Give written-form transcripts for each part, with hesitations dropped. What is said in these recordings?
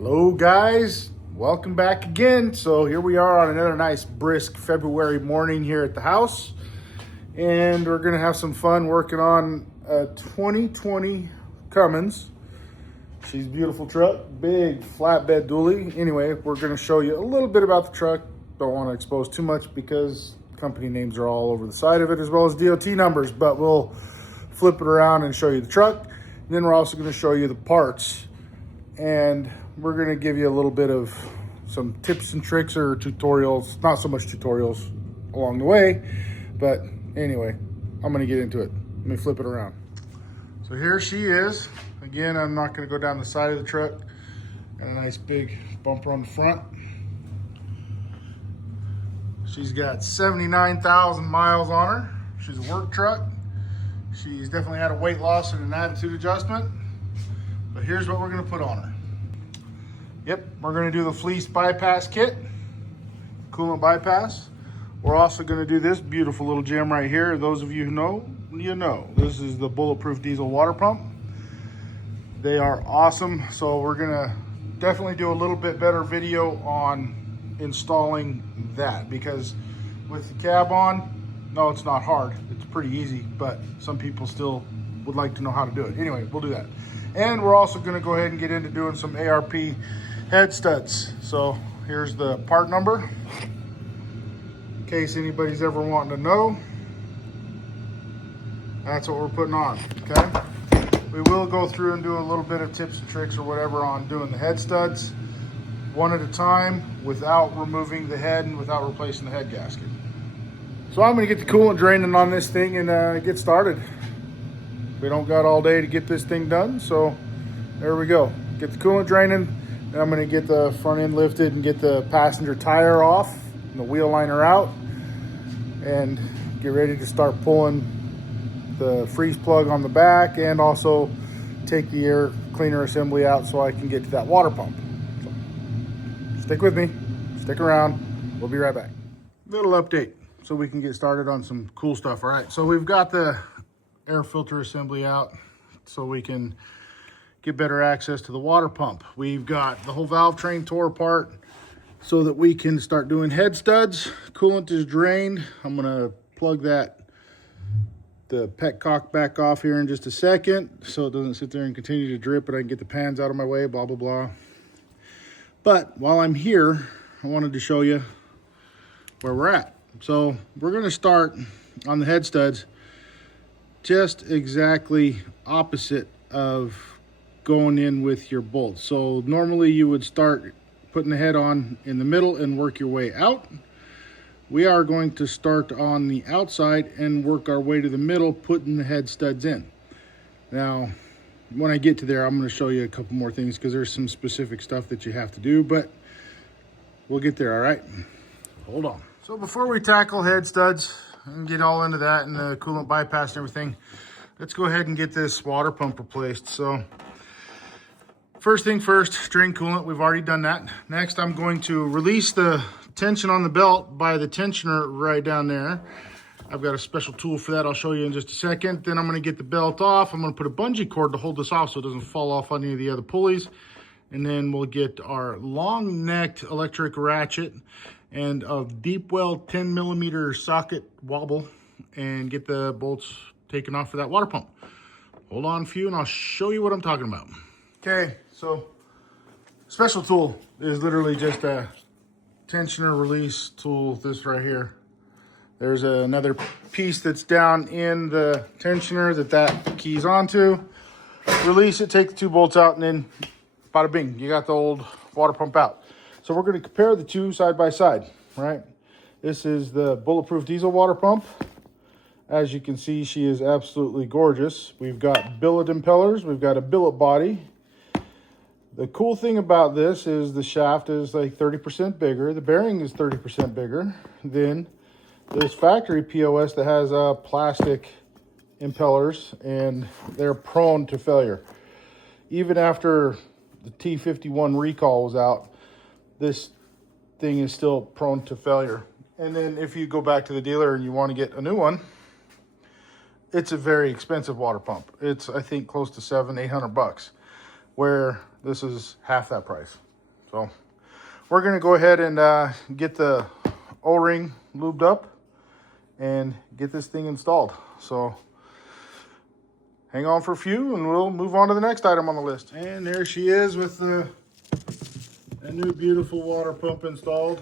Hello guys, welcome back again. So here we are on another nice brisk February morning here at the house, and we're gonna have some fun working on a 2020 Cummins. She's a beautiful truck, big flatbed dually. Anyway, we're gonna show you a little bit about the truck. Don't want to expose too much because company names are all over the side of it, as well as DOT numbers, but we'll flip it around and show you the truck. And then we're also going to show you the parts, and we're going to give you a little bit of some tips and tricks or tutorials, not so much tutorials along the way, but anyway, I'm going to get into it. Let me flip it around. So here she is. Again, I'm not going to go down the side of the truck. Got a nice big bumper on the front. She's got 79,000 miles on her. She's a work truck. She's definitely had a weight loss and an attitude adjustment. But here's what we're gonna put on her. Yep, we're gonna do the Fleece bypass kit, coolant bypass. We're also gonna do this beautiful little gem right here. Those of you who know, you know. This is the Bulletproof diesel water pump. They are awesome. So we're gonna definitely do a little bit better video on installing that, because with the cab on, no, it's not hard, it's pretty easy, but some people still would like to know how to do it. Anyway, we'll do that. And we're also going to go ahead and get into doing some ARP head studs. So here's the part number in case anybody's ever wanting to know. That's what we're putting on. Okay, we will go through and do a little bit of tips and tricks or whatever on doing the head studs one at a time without removing the head and without replacing the head gasket. So I'm going to get the coolant draining on this thing and get started. We don't got all day to get this thing done, so there we go. Get the coolant draining, and I'm going to get the front end lifted and get the passenger tire off and the wheel liner out, and get ready to start pulling the freeze plug on the back, and also take the air cleaner assembly out so I can get to that water pump. Stick with me, stick around, we'll be right back. Little update so we can get started on some cool stuff. All right, so we've got the air filter assembly out so we can get better access to the water pump. We've got the whole valve train tore apart so that we can start doing head studs. Coolant is drained. I'm gonna plug the petcock back off here in just a second so it doesn't sit there and continue to drip, and I can get the pans out of my way, blah, blah, blah. But while I'm here, I wanted to show you where we're at. So we're going to start on the head studs just exactly opposite of going in with your bolts. So normally you would start putting the head on in the middle and work your way out. We are going to start on the outside and work our way to the middle, putting the head studs in. Now, when I get to there, I'm going to show you a couple more things because there's some specific stuff that you have to do, but we'll get there, all right? Hold on. So before we tackle head studs and get all into that and the coolant bypass and everything, let's go ahead and get this water pump replaced. So first thing first, drain coolant. We've already done that. Next, I'm going to release the tension on the belt by the tensioner right down there. I've got a special tool for that. I'll show you in just a second. Then I'm going to get the belt off. I'm going to put a bungee cord to hold this off so it doesn't fall off on any of the other pulleys. And then we'll get our long-necked electric ratchet and a deep well 10 millimeter socket wobble and get the bolts taken off for that water pump. Hold on a few and I'll show you what I'm talking about. Okay, so special tool is literally just a tensioner release tool, this right here. There's another piece that's down in the tensioner that keys onto. Release it, take the two bolts out, and then bada bing, you got the old water pump out. So we're going to compare the two side by side, right? This is the Bulletproof diesel water pump. As you can see, she is absolutely gorgeous. We've got billet impellers. We've got a billet body. The cool thing about this is the shaft is like 30% bigger. The bearing is 30% bigger than this factory POS that has plastic impellers, and they're prone to failure. Even after the T51 recall was out, this thing is still prone to failure. And then if you go back to the dealer and you want to get a new one, it's a very expensive water pump. It's, I think, close to $700-800 bucks, where this is half that price. So we're going to go ahead and get the O-ring lubed up and get this thing installed. So hang on for a few and we'll move on to the next item on the list. And there she is with a new beautiful water pump installed.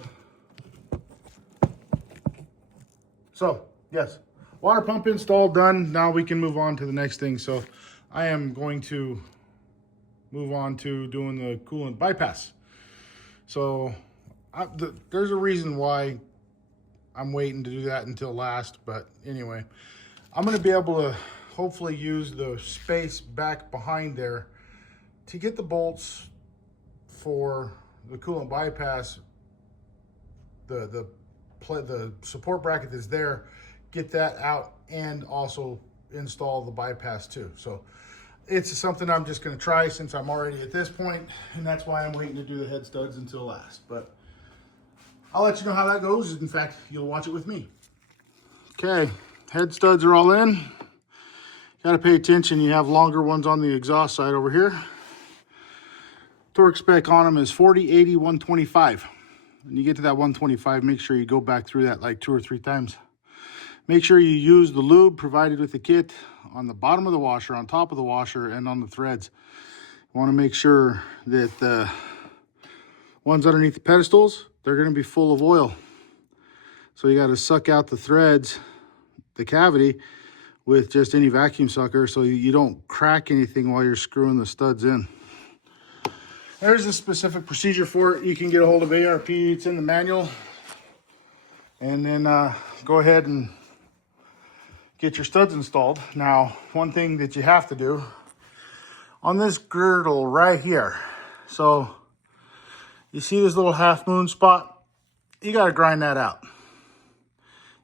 So yes, water pump installed, done. Now we can move on to the next thing. So I am going to move on to doing the coolant bypass. So there's a reason why I'm waiting to do that until last, but anyway, I'm going to be able to hopefully use the space back behind there to get the bolts for the coolant bypass, the support bracket that's there, get that out and also install the bypass too. So it's something I'm just going to try since I'm already at this point, and that's why I'm waiting to do the head studs until last. But I'll let you know how that goes. In fact, you'll watch it with me. Okay, head studs are all in. Got to pay attention. You have longer ones on the exhaust side over here. Torque spec on them is 40, 80, 125. When you get to that 125, make sure you go back through that like 2 or 3 times. Make sure you use the lube provided with the kit on the bottom of the washer, on top of the washer, and on the threads. You want to make sure that the ones underneath the pedestals, they're going to be full of oil. So you got to suck out the threads, the cavity, with just any vacuum sucker so you don't crack anything while you're screwing the studs in. There's a specific procedure for it. You can get a hold of ARP, it's in the manual. And then go ahead and get your studs installed. Now, one thing that you have to do on this girdle right here. So you see this little half moon spot? You got to grind that out.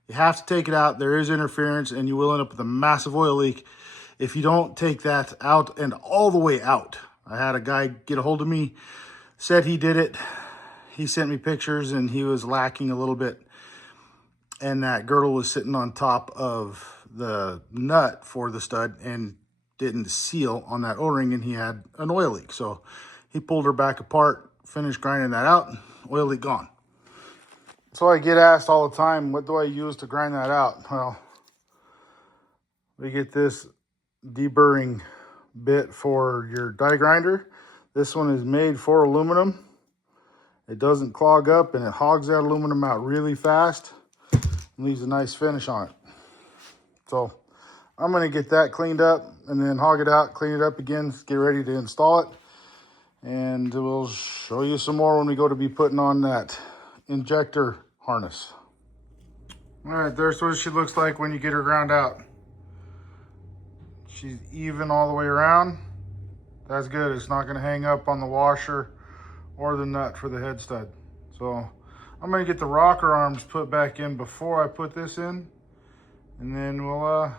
You have to take it out. There is interference and you will end up with a massive oil leak if you don't take that out and all the way out. I had a guy get a hold of me, said he did it. He sent me pictures and he was lacking a little bit. And that girdle was sitting on top of the nut for the stud and didn't seal on that O-ring, and he had an oil leak. So he pulled her back apart, finished grinding that out, oil leak gone. So I get asked all the time, what do I use to grind that out? Well, we get this deburring bit for your die grinder. This one is made for aluminum. It doesn't clog up and it hogs that aluminum out really fast and leaves a nice finish on it. So I'm going to get that cleaned up and then hog it out, clean it up again, get ready to install it. And we'll show you some more when we go to be putting on that injector harness. All right, there's what she looks like when you get her ground out. She's even all the way around. That's good. It's not going to hang up on the washer or the nut for the head stud. So I'm going to get the rocker arms put back in before I put this in, and then we'll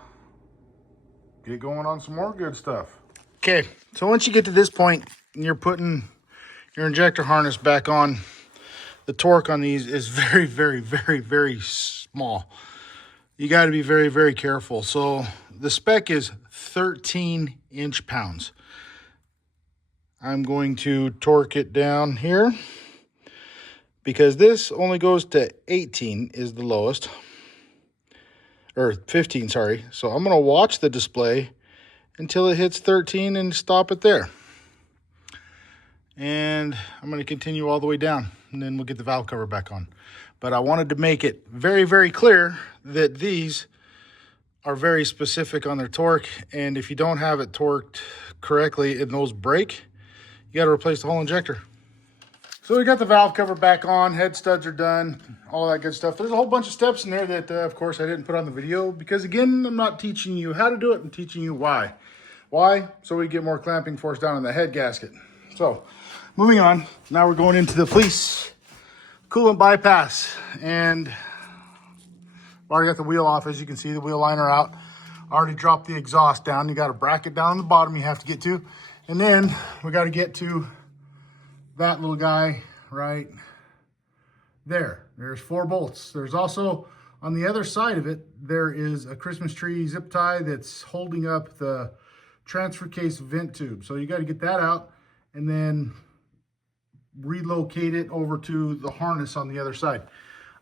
get going on some more good stuff. Okay, so once you get to this point and you're putting your injector harness back on, the torque on these is very, very, very, very small. You got to be very, very careful. So the spec is 13 inch-pounds. I'm going to torque it down here because this only goes to 18 is the lowest, or 15, sorry. So I'm going to watch the display until it hits 13 and stop it there. And I'm going to continue all the way down, and then we'll get the valve cover back on. But I wanted to make it very, very clear that these are very specific on their torque, and if you don't have it torqued correctly and those break, you got to replace the whole injector. So we got the valve cover back on, head studs are done, all that good stuff. There's a whole bunch of steps in there that, of course, I didn't put on the video because, again, I'm not teaching you how to do it. I'm teaching you why. Why? So we get more clamping force down on the head gasket. So moving on, now we're going into the Fleece coolant bypass, and I've already got the wheel off. As you can see, the wheel liner out. I already dropped the exhaust down. You got a bracket down on the bottom you have to get to, and then we got to get to that little guy right there. There's 4 bolts. There's also on the other side of it, there is a Christmas tree zip tie that's holding up the transfer case vent tube. So you got to get that out and then relocate it over to the harness on the other side.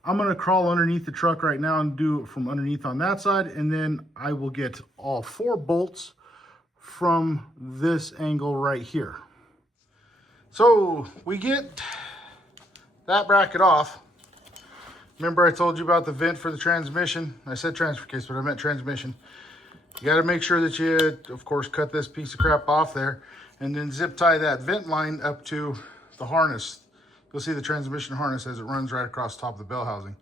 I'm going to crawl underneath the truck right now and do it from underneath on that side, and then I will get all 4 bolts from this angle right here. So we get that bracket off. Remember I told you about the vent for the transmission? I said transfer case, but I meant transmission. You got to make sure that you, of course, cut this piece of crap off there and then zip tie that vent line up to the harness. You'll see the transmission harness as it runs right across the top of the bell housing.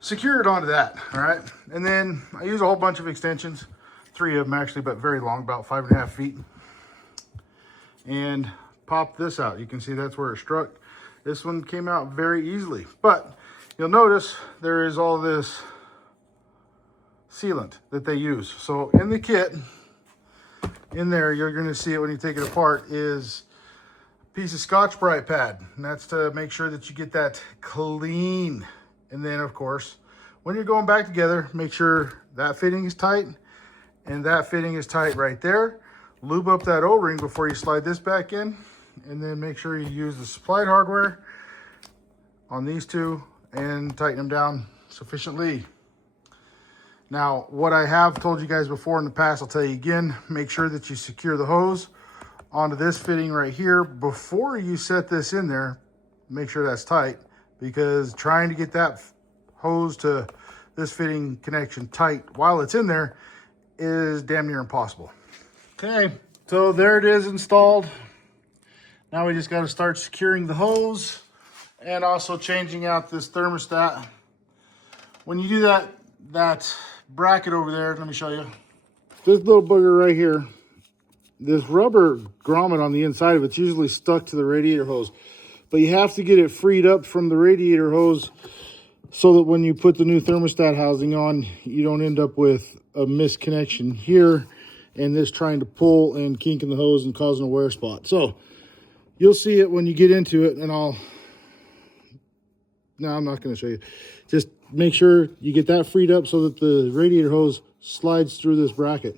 Secure it onto that, all right? And then I use a whole bunch of extensions, 3 of them actually, but very long, about 5.5 feet. And pop this out. You can see that's where it struck. This one came out very easily, but you'll notice there is all this sealant that they use. So in the kit, in there, you're going to see it when you take it apart, is a piece of Scotch-Brite pad, and that's to make sure that you get that clean. And then, of course, when you're going back together, make sure that fitting is tight and that fitting is tight right there. Lube up that O-ring before you slide this back in, and then make sure you use the supplied hardware on these 2 and tighten them down sufficiently. Now, what I have told you guys before in the past, I'll tell you again, make sure that you secure the hose onto this fitting right here before you set this in there. Make sure that's tight, because trying to get that hose to this fitting connection tight while it's in there is damn near impossible. Okay, so there it is installed. Now we just got to start securing the hose and also changing out this thermostat. When you do that bracket over there, let me show you. This little booger right here, this rubber grommet on the inside of it's usually stuck to the radiator hose, but you have to get it freed up from the radiator hose so that when you put the new thermostat housing on, you don't end up with a misconnection here and this trying to pull and kinking the hose and causing a wear spot. So you'll see it when you get into it, and no, I'm not going to show you. Just make sure you get that freed up so that the radiator hose slides through this bracket.